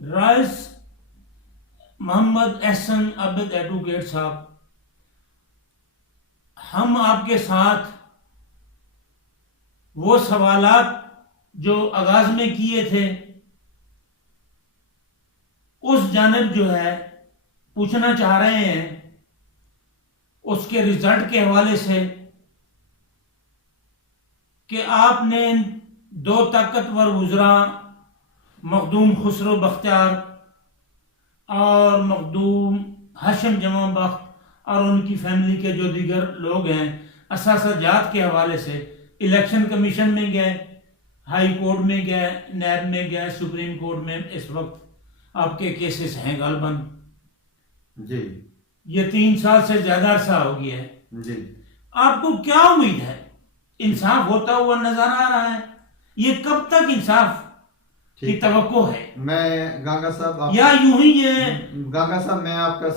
Rice Muhammad Ahsan عبد advocate صاحب، ہم آپ کے ساتھ وہ سوالات جو آغاز میں کیے تھے اس جانب جو ہے پوچھنا چاہ رہے ہیں، اس کے رزلٹ کے حوالے سے کہ آپ نے دو طاقتور وزراء مخدوم خسرو بختیار اور مخدوم ہاشم جمع بخت اور ان کی فیملی کے جو دیگر لوگ ہیں اثاثہ جات کے حوالے سے الیکشن کمیشن میں گئے، ہائی کورٹ میں گئے، نیب میں گئے، سپریم کورٹ میں اس وقت آپ کے کیسز ہیں غالباً جی یہ 3 سال سے زیادہ عرصہ ہو گیا ہے. جی آپ کو کیا امید ہے؟ انصاف ہوتا ہوا نظر آ رہا ہے؟ یہ کب تک انصاف کی توقع ہے؟ میں گانگا صاحب یا یوں ہی یہ گانگا صاحب میں آپ کا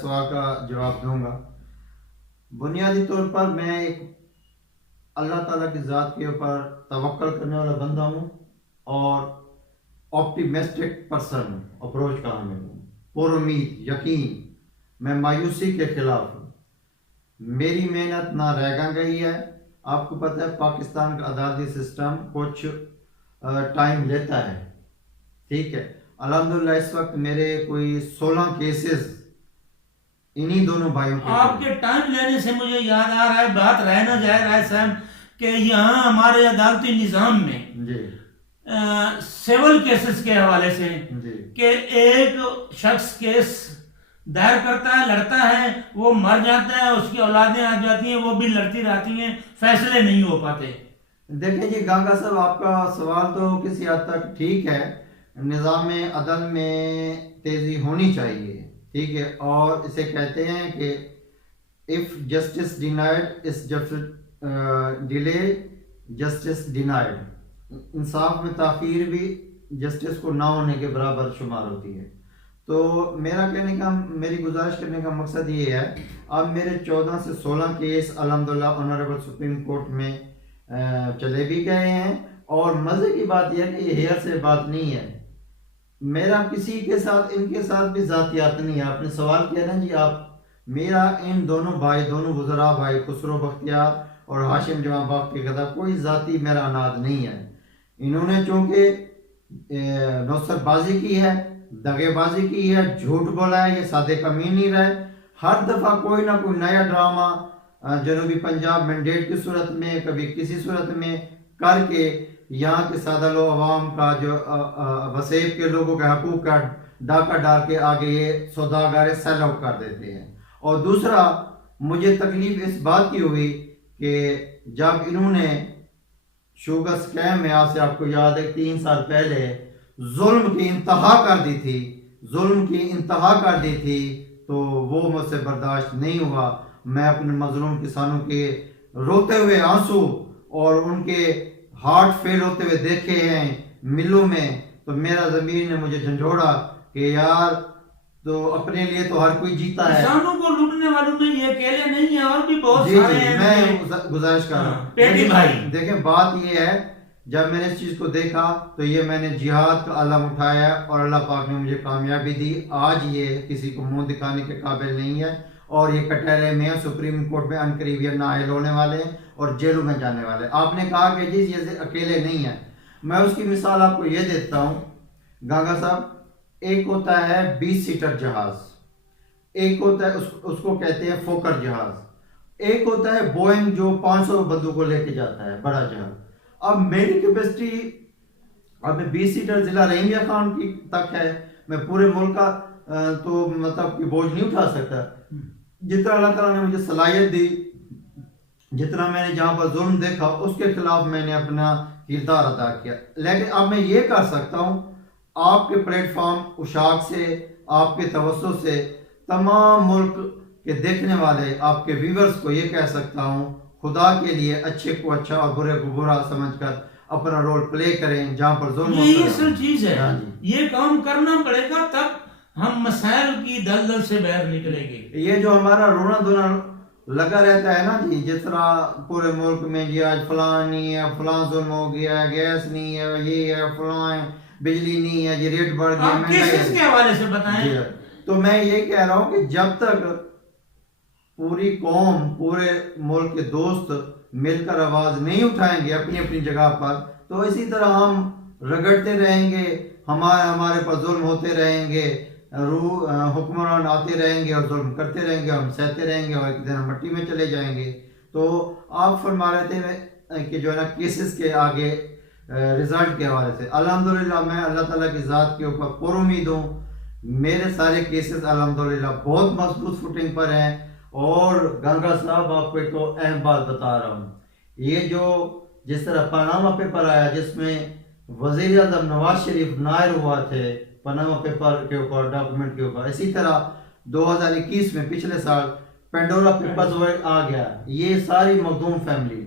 سوال کا جواب دوں گا. بنیادی طور پر میں ایک اللہ تعالیٰ کی ذات کے اوپر توکل کرنے والا بندہ ہوں اور آپٹیمسٹک پرسن ہوں، اپروچ کا حامل ہوں، پر امید، یقین. میں مایوسی کے خلاف ہوں. میری محنت نہ رہ گئی ہے. آپ کو پتہ ہے پاکستان کا عدالتی سسٹم کچھ ٹائم لیتا ہے، ٹھیک ہے. الحمدللہ اس وقت میرے کوئی 16 کیسز انہی دونوں بھائیوں کے. آپ کے ٹائم لینے سے مجھے یاد آ رہا ہے، بات رہ نہ جائے رائے صاحب کہ یہاں ہمارے عدالتی نظام میں جی سیول کیسز کے حوالے سے جی کہ ایک شخص کیس دائر کرتا ہے، لڑتا ہے، وہ مر جاتا ہے، اس کی اولادیں آ جاتی ہیں، وہ بھی لڑتی رہتی ہیں، فیصلے نہیں ہو پاتے. دیکھیں جی گانگا صاحب، آپ کا سوال تو کسی حد تک ٹھیک ہے. نظام عدل میں تیزی ہونی چاہیے، ٹھیک ہے. اور اسے کہتے ہیں کہ if justice denied is delay justice denied. انصاف میں تاخیر بھی جسٹس کو نہ ہونے کے برابر شمار ہوتی ہے. تو میری گزارش کرنے کا مقصد یہ ہے، اب میرے 14 سے 16 کیس الحمدللہ آنریبل سپریم کورٹ میں چلے بھی گئے ہیں. اور مزے کی بات یہ ہے کہ یہ ہیئر سے بات نہیں ہے، میرا کسی کے ساتھ ان کے ساتھ بھی ذاتیات نہیں ہے. آپ نے سوال کیا نا جی، آپ میرا ان دونوں وزراء بھائی خسرو بختیار اور ہاشم جمع بخت کے خلاف کوئی ذاتی میرا اناد نہیں ہے. انہوں نے چونکہ نوسط بازی کی ہے، دغے بازی کی ہے، جھوٹ بولا ہے، یہ سادے کمین نہیں رہے. ہر دفعہ کوئی نہ کوئی نیا ڈرامہ جنوبی پنجاب مینڈیٹ کی صورت میں، کبھی کسی صورت میں کر کے یہاں کے سادہ لوگ عوام کا جو وسیب کے لوگوں کے حقوق کا ڈاکہ ڈال کے آگے یہ سوداگار سیل آؤٹ کر دیتے ہیں. اور دوسرا مجھے تکلیف اس بات کی ہوئی کہ جب انہوں نے شوگر سکیم میں، آپ کو یاد ہے 3 سال پہلے ظلم کی انتہا کر دی تھی تو وہ مجھ سے برداشت نہیں ہوا. میں اپنے مظلوم کسانوں کے روتے ہوئے آنسو اور ان کے ہارٹ فیل ہوتے ہوئے دیکھے ہیں ملوں میں، تو میرا ضمیر نے مجھے جھنجھوڑا کہ یار تو اپنے لیے تو ہر کوئی جیتا ہے. کسانوں کو لوٹنے والوں میں یہ اکیلے نہیں ہیں، اور بھی بہت جی سارے جی ہیں. میں گزارش کر رہا ہوں. پیٹی بھائی دیکھیں بات یہ ہے، جب میں نے اس چیز کو دیکھا تو یہ میں نے جہاد کا علم اٹھایا اور اللہ پاک نے مجھے کامیابی دی. آج یہ کسی کو منہ دکھانے کے قابل نہیں ہے اور یہ کٹہرے میں سپریم کورٹ میں عنقریب یہ نائل ہونے والے ہیں اور جیلوں میں جانے والے. آپ نے کہا کہ جی یہ اکیلے نہیں ہیں، میں اس کی مثال آپ کو یہ دیتا ہوں گانگا صاحب. ایک ہوتا ہے 20 سیٹر جہاز، ایک ہوتا ہے اس کو کہتے ہیں فوکر جہاز، ایک ہوتا ہے بوئنگ جو 500 بندوں کو لے کے جاتا ہے، بڑا جہاز. اب میری کیپیسٹی اب 20 سیٹر ضلع رحیمیہ خان کی تک ہے، میں پورے ملک کا تو مطلب کہ بوجھ نہیں اٹھا سکتا. جتنا اللہ تعالیٰ نے مجھے صلاحیت دی، جتنا میں نے جہاں پر ظلم دیکھا اس کے خلاف میں نے اپنا کردار ادا کیا. لیکن اب میں یہ کر سکتا ہوں، آپ کے پلیٹ فارم اشاق سے، آپ کے توسط سے تمام ملک کے دیکھنے والے آپ کے ویورز کو یہ کہہ سکتا ہوں، خدا کے لیے اچھے کو اچھا اور برے کو برا سمجھ کر اپنا رول پلے کریں جہاں پر ظلم ہوتا ہے. یہی اصل چیز ہے، یہ کام کرنا پڑے گا تب ہم مسائل کی دلدل سے باہر نکلیں گے. یہ جو ہمارا رونا دھونا لگا رہتا ہے نا جی، جس طرح پورے ملک میں جی آج فلاں نہیں ہے، فلاں ظلم ہو گیا ہے، گیس نہیں ہے، یہ ہے، فلاں ہے. بجلی نہیں ہے، یہ ریٹ بڑھ گیا، آپ کیسز کے حوالے سے بتائیں. جی. تو میں یہ کہہ رہا ہوں کہ جب تک پوری قوم، پورے ملک کے دوست مل کر آواز نہیں اٹھائیں گے اپنی اپنی جگہ پر، تو اسی طرح ہم رگڑتے رہیں گے، ہمارے پر ظلم ہوتے رہیں گے، حکمران آتے رہیں گے اور ظلم کرتے رہیں گے، ہم سہتے رہیں گے اور ایک دن ہم مٹی میں چلے جائیں گے. تو آپ فرما رہے تھے کہ جو ہے نا کیسز کے آگے رزلٹ کے حوالے سے، الحمدللہ میں اللہ تعالیٰ کی ذات کے اوپر پر امید ہوں. میرے سارے کیسز الحمدللہ بہت مضبوط فوٹنگ پر ہیں. اور گنگا صاحب آپ کو ایک تو اہم بات بتا رہا ہوں، یہ جو جس طرح پاناما پیپر آیا جس میں وزیر اعظم نواز شریف نائر ہوا تھے پاناما پیپر کے اوپر، ڈاکومنٹ کے اوپر، اسی طرح 2021 میں پچھلے سال پینڈورا پیپرز آ گیا. یہ ساری مخدوم فیملی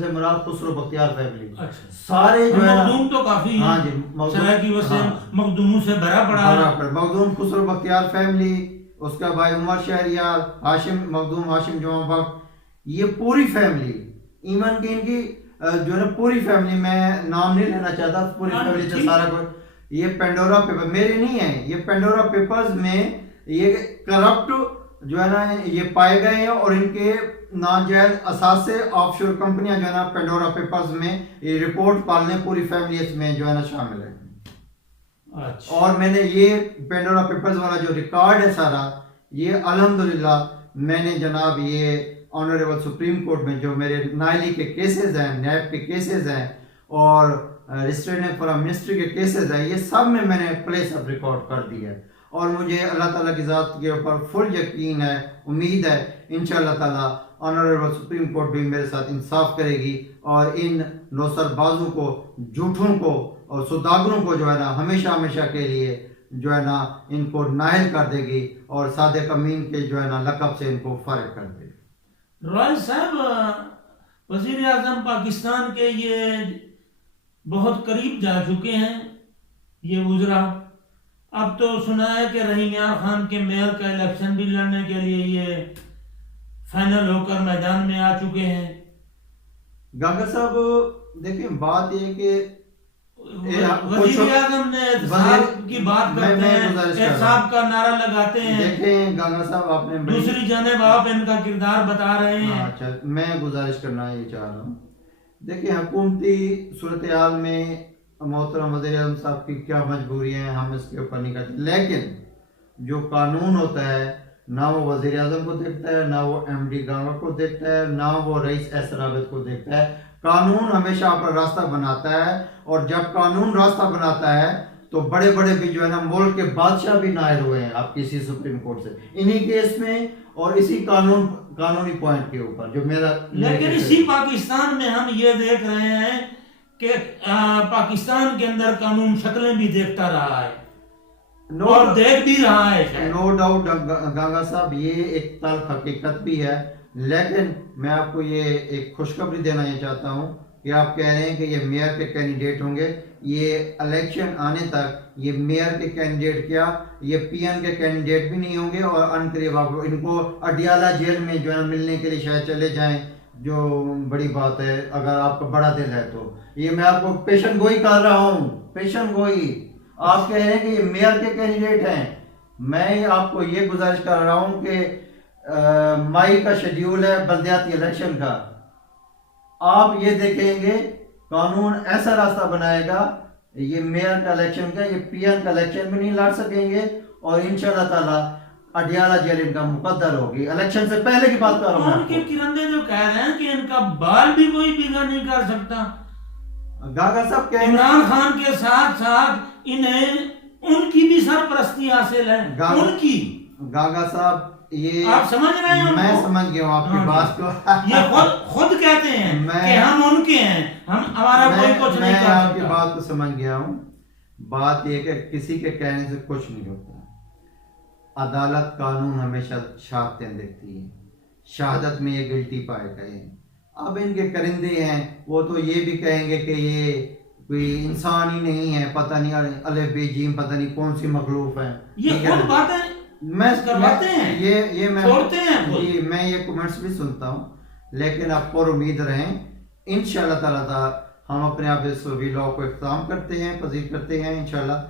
سے مراد خسرو بختیار فیملی، سارے جو ہے مخدوم تو کافی ہاں جی شرح کی وجہ سے مخدوموں سے بھرا پڑا ہے. مخدوم خسرو بختیار فیملی، اس کا بھائی عمر شہریار، مخدوم ہاشم جمعہ بخت، یہ پوری فیملی، ایون کہ ان کی جو ہے پوری فیملی، میں نام نہیں لینا چاہتا، پوری فیملی سے سارا کچھ، یہ پینڈورا پیپر میرے نہیں ہیں، یہ پینڈورا پیپرز میں یہ کرپٹ جو ہے نا یہ پائے گئے ہیں اور ان کے ناجائز اثاثے آف شور کمپنیاں جو ہے نا پینڈورا پیپرز میں یہ رپورٹ پالنے پوری فیملی اس میں جو ہے نا شامل ہے. اور میں نے یہ پینڈورا پیپرز والا جو ریکارڈ ہے سارا، یہ الحمدللہ میں نے جناب یہ آنریبل سپریم کورٹ میں جو میرے نائلی کے کیسز ہیں، نیب کے کیسز ہیں اور ریسٹریننگ فرام منسٹری کے کیسز ہیں، یہ سب میں نے پلیس آف ریکارڈ کر دی ہے. اور مجھے اللہ تعالیٰ کی ذات کے اوپر فل یقین ہے، امید ہے انشاءاللہ تعالیٰ آنریبل سپریم کورٹ بھی میرے ساتھ انصاف کرے گی اور ان نوسر بازوں کو، جھوٹوں کو اور سوداگروں کو جو ہے نا ہمیشہ کے لیے جو ہے نا ان کو نااہل کر دے گی اور صادق امین کے جو ہے نا لقب سے ان کو فارغ کر دے گی. رائے صاحب، وزیر اعظم پاکستان کے یہ بہت قریب جا چکے ہیں یہ وزراء. اب تو سنا ہے کہ رحیم یار خان کے میئر کا الیکشن بھی لڑنے کے لیے یہ فائنل ہو کر میدان میں آ چکے ہیں. گنگا صاحب دیکھیں بات یہ کہ وزیر اعظم نے احتساب کی بات کرتے ہیں، احتساب کا نعرہ لگاتے ہیں. دیکھیں گنگا صاحب آپ نے دوسری جانب آپ ان کا کردار بتا رہے ہیں. اچھا، میں گزارش کرنا یہ چاہ رہا ہوں، دیکھیں حکومتی صورتحال میں محترم وزیر اعظم صاحب کی کیا مجبوری ہیں ہم اس کے اوپر نہیں کرتے، لیکن جو قانون ہوتا ہے نہ وہ وزیر اعظم کو دیکھتا ہے، نہ وہ ایم ڈی گنگا کو دیکھتا ہے، نہ وہ رئیس ایس رابط کو دیکھتا ہے. قانون ہمیشہ اپنا راستہ بناتا ہے اور جب قانون راستہ بناتا ہے تو بڑے بڑے بھی جو ہے نا ملک کے بادشاہ بھی نائل ہوئے ہیں آپ کسی سپریم کورٹ سے انہی کیس میں اور اسی قانونی پوائنٹ کے اوپر جو میرا. لیکن اسی پاکستان میں ہم یہ دیکھ رہے ہیں کہ پاکستان کے اندر قانون شکلیں بھی دیکھتا رہا ہے اور دیکھ بھی رہا ہے. نو ڈاؤٹ گنگا صاحب، یہ ایک تلخ حقیقت بھی ہے، لیکن میں آپ کو یہ ایک خوشخبری دینا یہ چاہتا ہوں کہ آپ کہہ رہے ہیں کہ یہ میئر کے کینڈیڈیٹ ہوں گے. یہ الیکشن آنے تک یہ میئر کے کینڈیڈیٹ کیا، یہ پی ایم کے کینڈیڈیٹ بھی نہیں ہوں گے اور ان قریب آپ ان کو اڈیالہ جیل میں جو ہے ملنے کے لیے شاید چلے جائیں، جو بڑی بات ہے اگر آپ کا بڑا دل ہے تو. یہ میں آپ کو پیشن گوئی کر رہا ہوں، پیشن گوئی. آپ کہہ رہے ہیں کہ یہ میئر کے کینڈیڈیٹ ہیں، میں آپ کو یہ گزارش کر رہا ہوں کہ مئی کا شیڈیول ہے بلدیاتی الیکشن کا. آپ یہ دیکھیں گے قانون ایسا راستہ بنائے گا، یہ میئر کا الیکشن کا، یہ پی ایم کا الیکشن بھی نہیں لڑ سکیں گے اور انشاءاللہ تعالیٰ اڈیالہ جیل ان کا مقدر ہوگی. الیکشن سے پہلے کی بات کر رہا ہوں. ان کے کرندے جو کہہ رہے ہیں کہ ان کا بال بھی کوئی بیگا نہیں کر سکتا. گاگا صاحب کہہ عمران خان کے ساتھ ساتھ انہیں ان کی بھی سرپرستی حاصل ہے، ان کی. گاگا صاحب یہ آپ سمجھ رہے ہیں؟ میں سمجھ گیا ہوں آپ کی بات کو. یہ خود کہتے ہیں کہ ہم ان کے ہیں، ہمارا کوئی کچھ نہیں کر سکتا. میں آپ کی بات کو سمجھ گیا ہوں. بات یہ کہ کسی کے کہنے سے کچھ نہیں ہوتا. عدالت قانون ہمیشہ شہادتیں دیکھتی ہے، شہادت میں یہ گلٹی پائے گئے ہیں. اب ان کے کرندے ہیں، وہ تو یہ بھی کہیں گے کہ یہ کوئی انسان ہی نہیں ہے، پتہ نہیں الف بے جیم پتہ نہیں کون سی مخلوق ہے. یہ خود باتیں میں کرواتے ہیں، یہ میں چھوڑتے ہیں. میں یہ کمنٹس بھی سنتا ہوں، لیکن آپ پر امید رہیں انشاءاللہ تعالیٰ ہم اپنے آپ اس ویلاگ کو اختتام کرتے ہیں، پذیر کرتے ہیں انشاءاللہ۔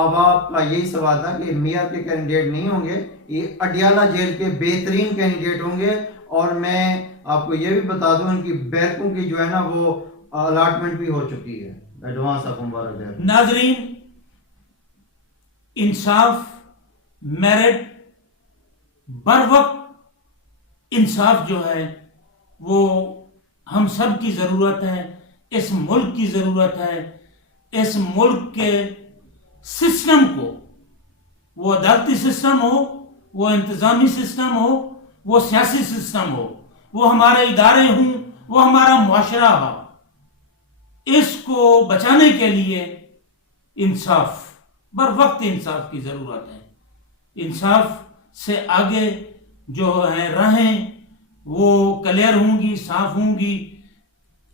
اب آپ کا یہی سوال تھا کہ میئر کے کینڈیڈیٹ نہیں ہوں گے، یہ اڈیالہ جیل کے بہترین کینڈیڈیٹ ہوں گے، اور میں آپ کو یہ بھی بتا دوں ان کی بیرکوں کی جو ہے نا وہ الاٹمنٹ بھی ہو چکی ہے۔ ایڈوانس آپ مبارک ہے۔ ناظرین، انصاف، میرٹ، بر وقت انصاف جو ہے وہ ہم سب کی ضرورت ہے، اس ملک کی ضرورت ہے۔ اس ملک کے سسٹم کو، وہ عدالتی سسٹم ہو، وہ انتظامی سسٹم ہو، وہ سیاسی سسٹم ہو، وہ ہمارے ادارے ہوں، وہ ہمارا معاشرہ ہو، اس کو بچانے کے لیے انصاف، بر وقت انصاف کی ضرورت ہے۔ انصاف سے آگے جو ہیں راہیں وہ کلیئر ہوں گی، صاف ہوں گی،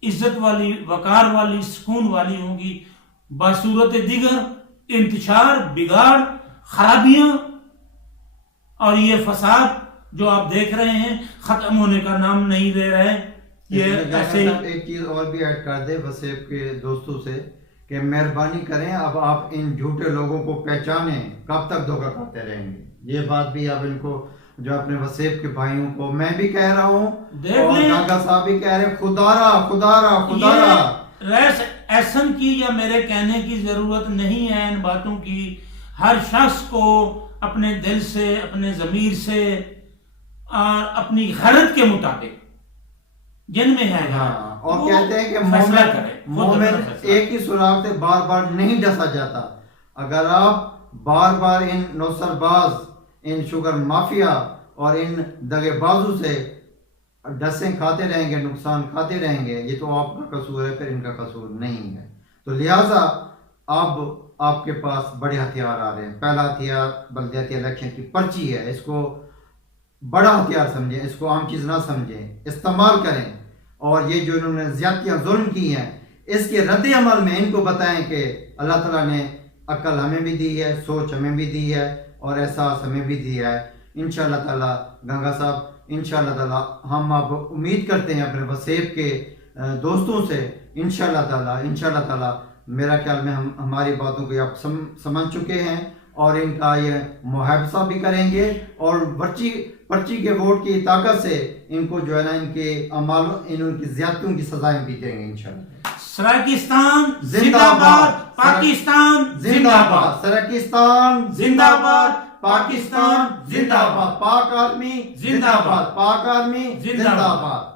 عزت والی، وقار والی، سکون والی ہوں گی۔ بصورت دیگر انتشار، بگاڑ، خرابیاں اور یہ فساد جو آپ دیکھ رہے ہیں ختم ہونے کا نام نہیں لے رہے۔ یہ ایسے ہی ایک چیز اور بھی ایڈ کر دے وسیب کے دوستوں سے کہ مہربانی کریں اب آپ ان جھوٹے لوگوں کو پہچانیں، کب تک دھوکہ کھاتے رہیں گے۔ یہ بات بھی اب ان کو جو اپنے وسیب کے بھائیوں کو میں بھی کہہ رہا ہوں، اور گنگا صاحب بھی کہہ رہے ہیں، خدا را ریس ایسن کی یا میرے کہنے کی ضرورت نہیں ہے ان باتوں کی۔ ہر شخص کو اپنے دل سے، اپنے ضمیر سے اور اپنی غیرت کے مطابق جن میں ہے اور کہتے ہیں کہ مومن ایک ہی سراغ سے بار بار نہیں ڈسا جاتا۔ اگر آپ بار بار ان نوسر باز، ان شوگر مافیا اور ان دگے بازو سے ڈسیں کھاتے رہیں گے، نقصان کھاتے رہیں گے، یہ تو آپ کا قصور ہے، پھر ان کا قصور نہیں ہے۔ تو لہٰذا اب آپ کے پاس بڑے ہتھیار آ رہے ہیں۔ پہلا ہتھیار بلدیاتی الیکشن کی پرچی ہے، اس کو بڑا ہتھیار سمجھیں، اس کو عام چیز نہ سمجھیں، استعمال کریں، اور یہ جو انہوں نے زیادتیاں ظلم کی ہیں اس کے رد عمل میں ان کو بتائیں کہ اللہ تعالیٰ نے عقل ہمیں بھی دی ہے، سوچ ہمیں بھی دی ہے، اور احساس ہمیں بھی دیا ہے۔ انشاءاللہ تعالیٰ گنگا صاحب، انشاءاللہ تعالیٰ ہم اب امید کرتے ہیں اپنے وسیب کے دوستوں سے، انشاءاللہ تعالیٰ میرا خیال میں ہماری باتوں کو آپ سمجھ چکے ہیں، اور ان کا یہ محافظہ بھی کریں گے، اور پرچی کے ووٹ کی طاقت سے ان کو جو ہے نا ان کے اعمال، ان کی زیادتیوں کی سزائیں بھی دیں گے انشاءاللہ۔ سرائکستان زندہ باد، پاکستان زندہ باد، سرائکستان زندہ باد، پاکستان زندہ باد، پاک آرمی زندہ باد، پاک آرمی زندہ باد۔